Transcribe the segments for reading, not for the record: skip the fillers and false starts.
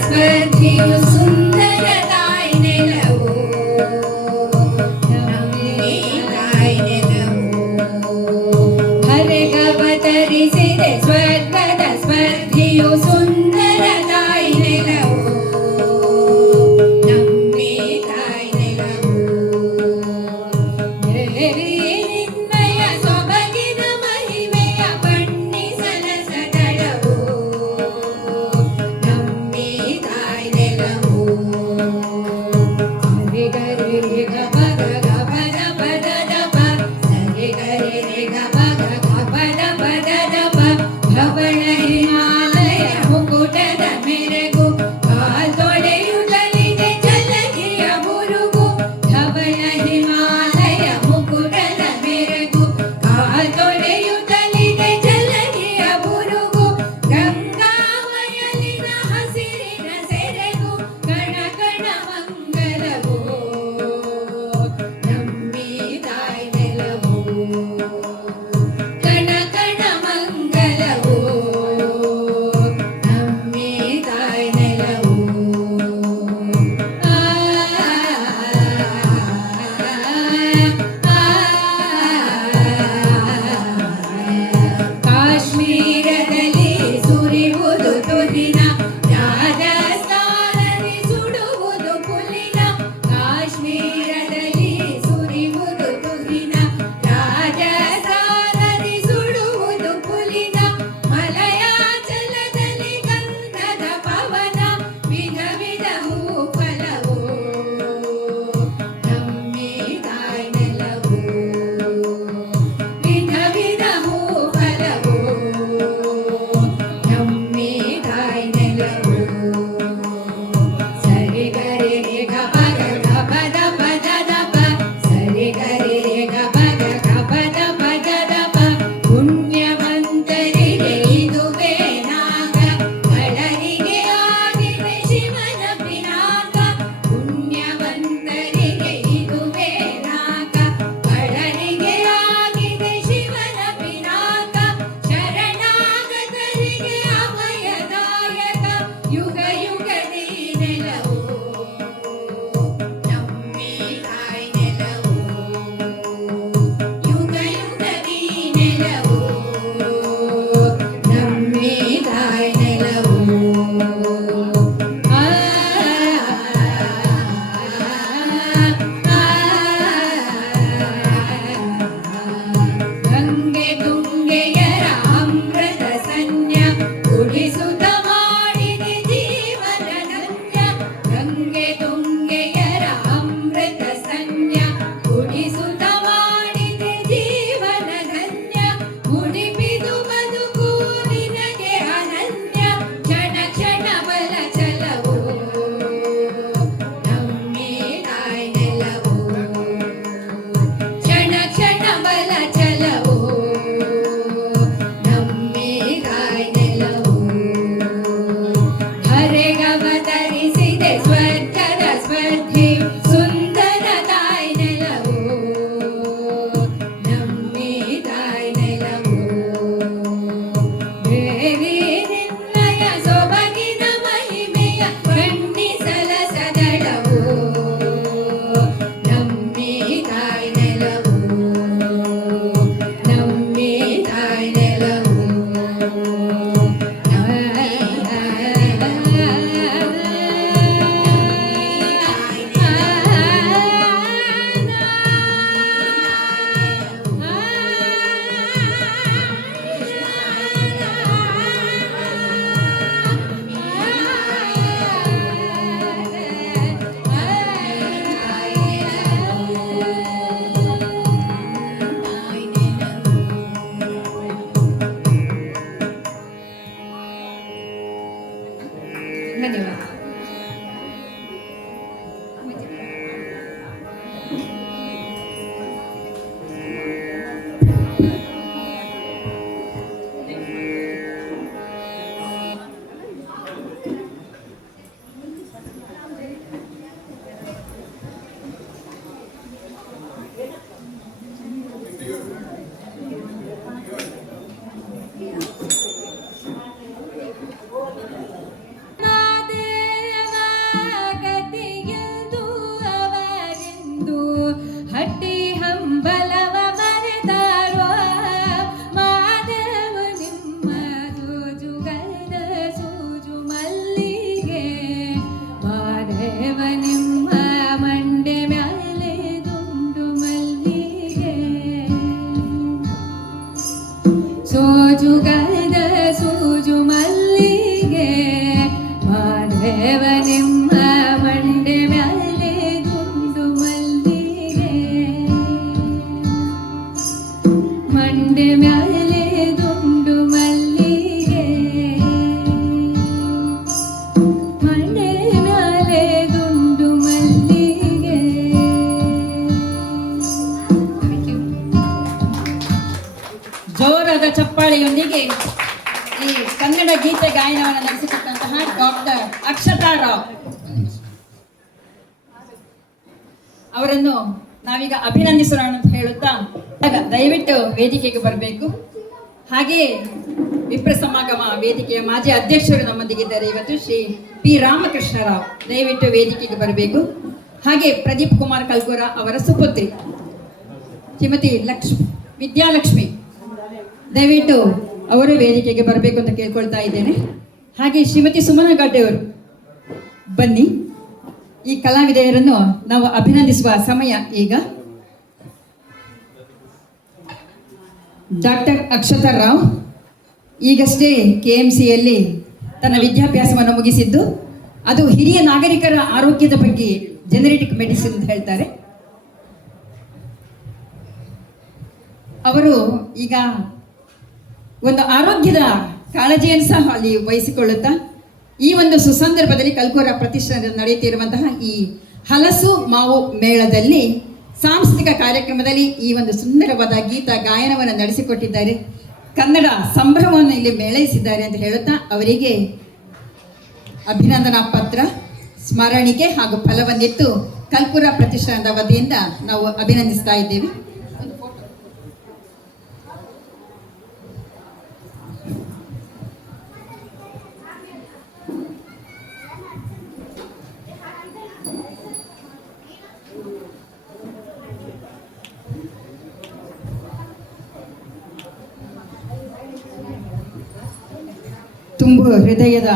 ಸ್ಪರ್ಧಿಯು ಸುಂದರದಾಯಿ ನೆಲವು ನಮ್ಮೇ ತಾಯಿ ನೆಲವು ಹರಗವತರಿಸಿದೆ ಸ್ವರ್ಗದ ಸ್ಪರ್ಧಿಯು ಸುಂದರದಾಯಿ ನೆಲವು ನಮ್ಮೇ ತಾಯಿ ನೆಲವು ನಿನ್ನಯ ಸೊಬಗಿನ ಮಹಿಮೆಯ ಬಣ್ಣಿಸಲ ಸದಳವು ನಮ್ಮೇ ತಾಯಿ ನೆಲವು ಸರಿ ಗರಿ ಗ ಪದ ಗ ಪದ ಪದದ ಪ ಸರಿ ಗರಿ ಗ ಪದ ಗ ಪದ ಪದದ ಪ ಧವಳ ಹಿಮಾಲಯ ಮುಕುಟದ ಮೆರೆಗು ಕಾಲ್ತೊಳೆಯುತ್ತಲಿದೆ ಜಲಗಿಯ ಬುರುಗು ಧವಳ ಹಿಮಾಲಯ ಮುಕುಟದ ಮೆರೆಗು ಕಾಲ್ತೊಳೆಯುತ್ತಲಿದೆ ಜಲಗಿಯ ಬುರುಗು ಗಂಗಾವಯಲಿನ ಹಸಿರಿನ ಸೆರೆಗು ಕಣ ಕಣ ಮಂಗಲವು ನಮ್ಮೇ ತಾಯಿ ನೆಲವು ಕಣ ಕಣ ಮಂಗಲವು ನಮ್ಮೇ ತಾಯಿ ನೆಲವು ಕಾಶ್ಮೀರದಲ್ಲಿ ಸುರಿಯುವುದು ತುದಿನ ರಾಜಸ್ಥಾನದಲ್ಲಿ ಸುಡುವುದು ಪುಲಿನ ಕಾಶ್ಮೀರದಲ್ಲಿ ಸುರಿಯುವುದು ತುದಿನ ರಾಜಸ್ಥಾನದಲ್ಲಿ ಸುಡುವುದು ಪುಲಿನ ಮಲಯಾಚಲದಲ್ಲಿ ಗಂಧದ ಪವನ ವಿಧ ವಿಧ ಹೂಫಲವು ನಮ್ಮೇ ತಾಯಿ ನೆಲವು ವಿಧ ವಿಧ ಹೂಫಲವು ನಮ್ಮೇ ತಾಯಿ ನೆಲವು ಸರಿ ಗರಿ ಗ ಪದ ಗ ಪದ ಪದದ ಪ ಸರಿ ಗರಿ ಗ ಪದ ಗ ಪದ ಪದದ ಪ ಪುಣ್ಯವಂತರಿಗೆ ಇದುವೇ ನಾಗ ಕಳರಿಗೆ ಆಗಿದೆ ಶಿವನ ಪಿನಾಕ ಪುಣ್ಯವಂತರಿಗೆ ಇದುವೇ ನಾಗ ಕಳರಿಗೆ ಆಗಿದೆ ಶಿವನ ಪಿನಾಕ ಶರಣಾಗತರಿಗೆ ಅಭಯದಾಯಕ ಯುಗ ಯುಗದಿ ನೆಲವು ನಮ್ಮೇ ತಾಯಿ ನೆಲವು ಯುಗ ಯುಗದಿ ನೆಲವು ನಮ್ಮೇ ತಾಯಿ ನೆಲವು ಗಂಗೆ ತುಂಗೆಯರ ಅಮೃತ ಸನ್ಯ ಕುಡಿಸುತ್ತ ಮಾಡಿದೆ ಜೀವನ ಧನ್ಯ ಗಂಗೆ ತುಂಗೆಯರ ಅಮೃತ ಸನ್ಯ ಕುಡಿಸುತ್ತ ಮಾಡಿದೆ ಜೀವನ ಧನ್ಯ ಮುಡಿಪಿದು ಬದುಕು ನಿನಗೆ ಅನನ್ಯ ಕ್ಷಣ ಕ್ಷಣ ಬಲ ಚಲವು ನಮ್ಮೇ ತಾಯಿ ನೆಲವು ಕ್ಷಣ ಕ್ಷಣ ಬಲ ಚಲವು ನಮ್ಮೇ ತಾಯಿ ನೆಲವು ಹರೆಗವತರಿಸಿದೆ ಸ್ವರ್ಗದ ಸ್ಪರ್ಧಿ ಸುಂದರ ತಾಯಿ ನೆಲವು ನಮ್ಮೇ ತಾಯಿ ನೆಲವು ದೇವಿ ನಿನ್ನಯ ಸೊಬಗಿನ ಮಹಿಮೆಯ ಬಣ್ಣಿಸಲ ಸದಳವು ನಮ್ಮೇ ತಾಯಿ ನೆಲವು ನಮ್ಮೇ ತಾಯಿ ನೆಲವು ಧನ್ಯವಾದ. ನಿಮ್ಮ ಮಂಡೆ ಮ್ಯಾಲೆ ಗುಂಡು ಮಲ್ಲಿಗೆ ಮಂಡೆ ಮ್ಯಾಲೆ ದುಂಡು ಮಲ್ಲಿಗೆ ಮಂಡೆ ಮ್ಯಾಲೆ ದುಂಡು ಮಲ್ಲಿಗೆ. ಜೋರಾದ ಚಪ್ಪಾಳೆಯೊಂದಿಗೆ ಈ ಕನ್ನಡ ಗೀತೆ ಗಾಯನವನ್ನು ನಡೆಸಿಕೊಟ್ಟಂತಹ ಡಾಕ್ಟರ್ ಅಕ್ಷತಾ ರಾವ್ ಅವರನ್ನು ನಾವೀಗ ಅಭಿನಂದಿಸೋಣ ಅಂತ ಹೇಳುತ್ತಾ ದಯವಿಟ್ಟು ವೇದಿಕೆಗೆ ಬರಬೇಕು. ಹಾಗೆಯೇ ವಿಪ್ರ ಸಮಾಗಮ ವೇದಿಕೆಯ ಮಾಜಿ ಅಧ್ಯಕ್ಷರು ನಮ್ಮೊಂದಿಗಿದ್ದಾರೆ ಇವತ್ತು, ಶ್ರೀ ಪಿ ರಾಮಕೃಷ್ಣ ರಾವ್, ದಯವಿಟ್ಟು ವೇದಿಕೆಗೆ ಬರಬೇಕು. ಹಾಗೆ ಪ್ರದೀಪ್ ಕುಮಾರ್ ಕಲ್ಕೂರ ಅವರ ಸುಪುತ್ರಿ ಶ್ರೀಮತಿ ವಿದ್ಯಾಲಕ್ಷ್ಮಿ, ದಯವಿಟ್ಟು ಅವರು ವೇದಿಕೆಗೆ ಬರಬೇಕು ಅಂತ ಕೇಳ್ಕೊಳ್ತಾ ಇದ್ದೇನೆ. ಹಾಗೆ ಶ್ರೀಮತಿ ಸುಮನ ಗಡ್ಡೆಯವರು ಬನ್ನಿ. ಈ ಕಲಾವಿದೆಯರನ್ನು ನಾವು ಅಭಿನಂದಿಸುವ ಸಮಯ ಈಗ. ಡಾಕ್ಟರ್ ಅಕ್ಷತಾ ರಾವ್ ಈಗಷ್ಟೇ KMCಯಲ್ಲಿ ತನ್ನ ವಿದ್ಯಾಭ್ಯಾಸವನ್ನು ಮುಗಿಸಿದ್ದು, ಅದು ಹಿರಿಯ ನಾಗರಿಕರ ಆರೋಗ್ಯದ ಬಗ್ಗೆ, ಜೆನೆರಿಟಿಕ್ ಮೆಡಿಸಿನ್ ಅಂತ ಹೇಳ್ತಾರೆ. ಅವರು ಈಗ ಒಂದು ಆರೋಗ್ಯದ ಕಾಳಜಿಯನ್ನು ಸಹ ಅಲ್ಲಿ ವಹಿಸಿಕೊಳ್ಳುತ್ತಾ ಈ ಒಂದು ಸುಸಂದರ್ಭದಲ್ಲಿ ಕಲ್ಕೂರ ಪ್ರತಿಷ್ಠಾನದಲ್ಲಿ ನಡೆಯುತ್ತಿರುವಂತಹ ಈ ಹಲಸು ಮಾವು ಮೇಳದಲ್ಲಿ ಸಾಂಸ್ಕೃತಿಕ ಕಾರ್ಯಕ್ರಮದಲ್ಲಿ ಈ ಒಂದು ಸುಂದರವಾದ ಗೀತ ಗಾಯನವನ್ನು ನಡೆಸಿಕೊಟ್ಟಿದ್ದಾರೆ. ಕನ್ನಡ ಸಂಭ್ರಮವನ್ನು ಇಲ್ಲಿ ಮೇಳೈಸಿದ್ದಾರೆ ಅಂತ ಹೇಳುತ್ತಾ ಅವರಿಗೆ ಅಭಿನಂದನಾ ಪತ್ರ, ಸ್ಮರಣಿಕೆ ಹಾಗೂ ಫಲವನ್ನಿತ್ತು ಕಲ್ಕೂರ ಪ್ರತಿಷ್ಠಾನದ ವತಿಯಿಂದ ನಾವು ಅಭಿನಂದಿಸ್ತಾ ಇದ್ದೇವೆ. ತುಂಬು ಹೃದಯದ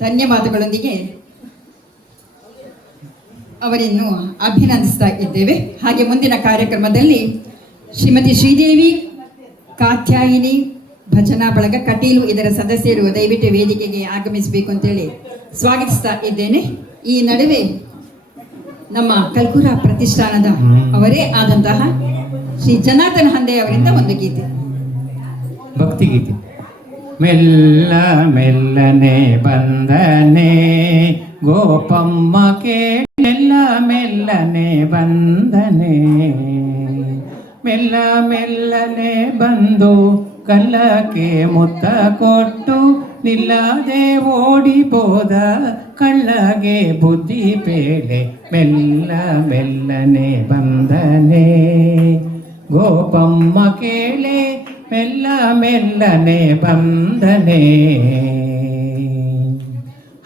ಧನ್ಯವಾದಗಳೊಂದಿಗೆ ಅವರನ್ನು ಅಭಿನಂದಿಸ್ತಾ ಇದ್ದೇವೆ. ಹಾಗೆ ಮುಂದಿನ ಕಾರ್ಯಕ್ರಮದಲ್ಲಿ ಶ್ರೀಮತಿ ಶ್ರೀದೇವಿ ಕಾತ್ಯಾಯಿನಿ ಭಜನಾ ಬಳಗ ಕಟೀಲು ಇದರ ಸದಸ್ಯರು ದಯವಿಟ್ಟು ವೇದಿಕೆಗೆ ಆಗಮಿಸಬೇಕು ಅಂತೇಳಿ ಸ್ವಾಗತಿಸ್ತಾ ಇದ್ದೇನೆ. ಈ ನಡುವೆ ನಮ್ಮ ಕಲ್ಕೂರ ಪ್ರತಿಷ್ಠಾನದ ಅವರೇ ಆದಂತಹ ಶ್ರೀ ಜನಾರ್ದನ ಹಂದೆ ಅವರಿಂದ ಒಂದು ಗೀತೆ, ಭಕ್ತಿಗೀತೆ. ಮೆಲ್ಲ ಮೆಲ್ಲನೆ ಬಂದನೆ ಗೋಪಮ್ಮ ಕೇಳ ಮೆಲ್ಲನೆ ಬಂದನೆ, ಮೆಲ್ಲ ಮೆಲ್ಲನೆ ಬಂದು ಕಲ್ಲಕ್ಕೆ ಮುತ್ತ ಕೊಟ್ಟು ನಿಲ್ಲದೆ ಓಡಿಬೋದ ಕಳ್ಳಗೆ ಬುದ್ಧಿ ಪೇಳೆ. ಮೆಲ್ಲ ಮೆಲ್ಲನೆ ಬಂದನೆ ಗೋಪಮ್ಮ ಕೇಳೆ ಮೆಲ್ಲ ಮೆಲ್ಲನೆ ಬಂದನೆ.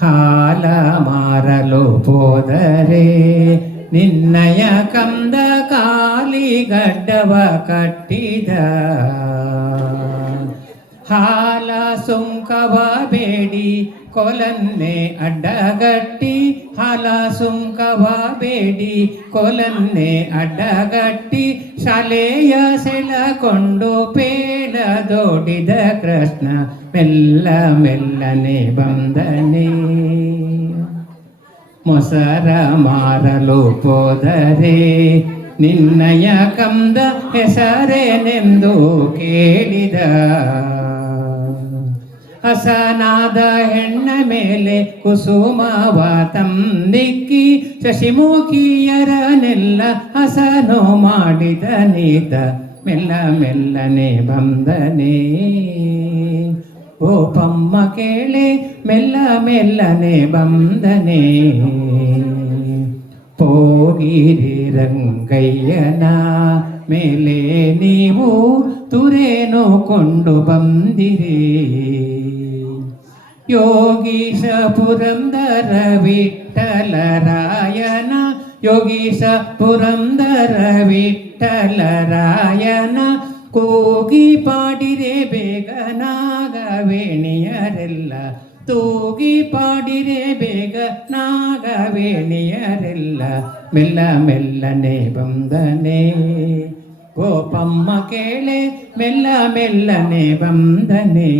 ಹಾಲ ಮಾರಲು ಹೋದರೆ ನಿನ್ನಯ ಕಂದ ಕಾಲಿಗಡ್ಡವ ಕಟ್ಟಿದ, ಹಾಲ ಸುಂಕವ ಬೇಡಿ ಕೊಲನ್ನೆ ಅಡ್ಡಗಟ್ಟಿ, ಹಾಲ ಸುಂಕವ ಬೇಡಿ ಕೊಲನ್ನೆ ಅಡ್ಡಗಟ್ಟಿ, ಶಾಲೆಯ ಸೆಳಕೊಂಡು ಪೇಳದೋಡಿದ ಕೃಷ್ಣ ಮೆಲ್ಲ ಮೆಲ್ಲನೆ ಬಂದನೆ. ಮೊಸರ ಮಾರಲು ಹೋದರೆ ನಿನ್ನಯ ಕಂದ ಹೆಸರೇನೆಂದು ಕೇಳಿದ, ಹಸನಾದ ಹೆಣ್ಣ ಮೇಲೆ ಕುಸುಮವ ತಂದಿಕ್ಕಿ ಶಶಿಮುಖಿಯರನೆಲ್ಲ ಹಸನು ಮಾಡಿದ ನೀತ ಮೆಲ್ಲ ಮೆಲ್ಲನೆ ಬಂದನೆ. ಗೋಪಮ್ಮ ಕೇಳೆ ಮೆಲ್ಲ ಮೆಲ್ಲನೆ ಬಂದನೆ. ಹೋಗಿರಿ ರಂಗಯ್ಯನ ಮೇಲೆ ನೀವು ತುರೇನು ಕೊಂಡು ಬಂದಿರಿ, ಯೋಗೀಶ ಪುರಂದರ ವಿಠಲರಾಯನ, ಯೋಗೀಶ ಪುರಂದರ ವಿಠಲರಾಯನ ಕೂಗಿ ಪಾಡಿರೆ ಬೇಗ ನಾಗವೇಣಿಯರೆಲ್ಲ, ತೂಗಿ ಪಾಡಿರೆ ಬೇಗ ನಾಗವೇಣಿಯರೆಲ್ಲ ಮೆಲ್ಲ ಮೆಲ್ಲನೆ ಬಂದನೆ. ಗೋಪಮ್ಮ ಕೇಳೆ ಮೆಲ್ಲ ಮೆಲ್ಲನೆ ಬಂದನೆ.